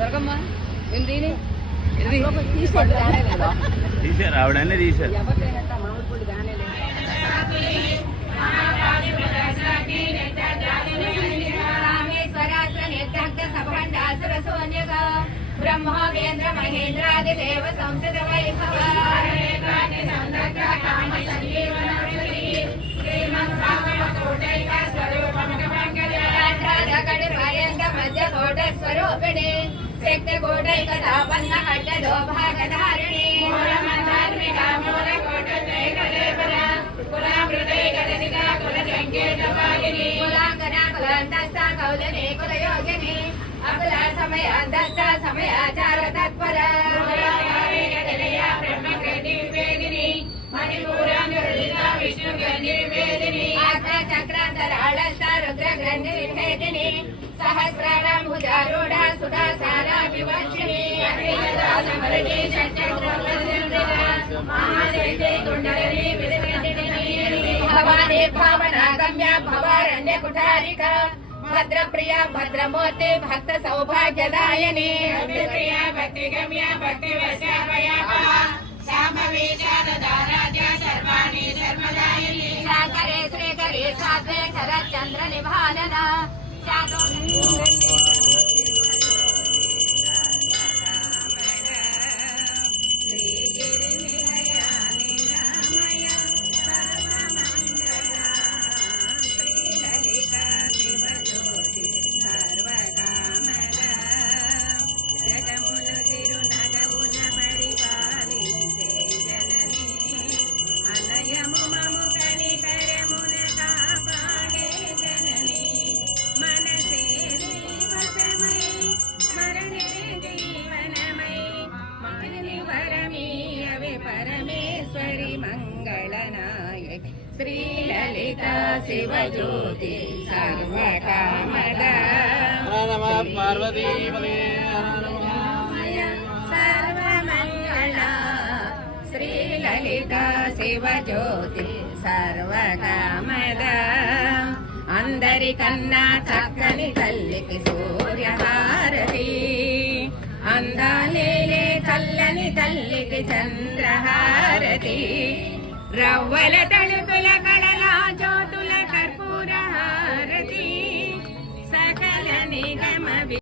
దొరకమ్మా ఏం దీని తీసారు ఆవిడనే తీసారు. మామిడి పుల్లి గానే బ్రహ్మేంద్ర మహేంద్రాది దేవ సంస్థ వైభవ మధ్య కోట స్వరూపిణి శక్తి కోటైక తాపన్న కట్టదో భాగధారిణి కులాంగన కులంతస్థ కౌలని కులయోగిని అకుల సమయ అంతస్థ సమయాచార తత్పర విష్ణు నిర్వేదిని ఆత్మ చక్రాంతరాళస్థ రుద్ర గ్రంథి విభేదిని సహస్రారాం భుజారూఢ సుధాసారా వివర్షిణి భవానీ భావనాగమ్య భవారణ్య కుటారిక భద్రప్రియ భద్రమూర్తి భక్త సౌభాగ్యదాయని ప్రియ భక్తి గమ్య భక్తి శాకరే శ్రీకరే సాధ్వే శరచంద్ర నిభానన పరమేశ్వరి మంగళనాయక శ్రీ లలిత శివజ్యోతి సర్వకామద పార్వతీ సర్వమంగళ శ్రీ లలిత శివజ్యోతి సర్వకామద అందరికన్నా చక్కని తల్లికి సూర్యహారతి అందాలేలే చల్లని తల్లికి చంద్రహారతి రవ్వల తలుపుల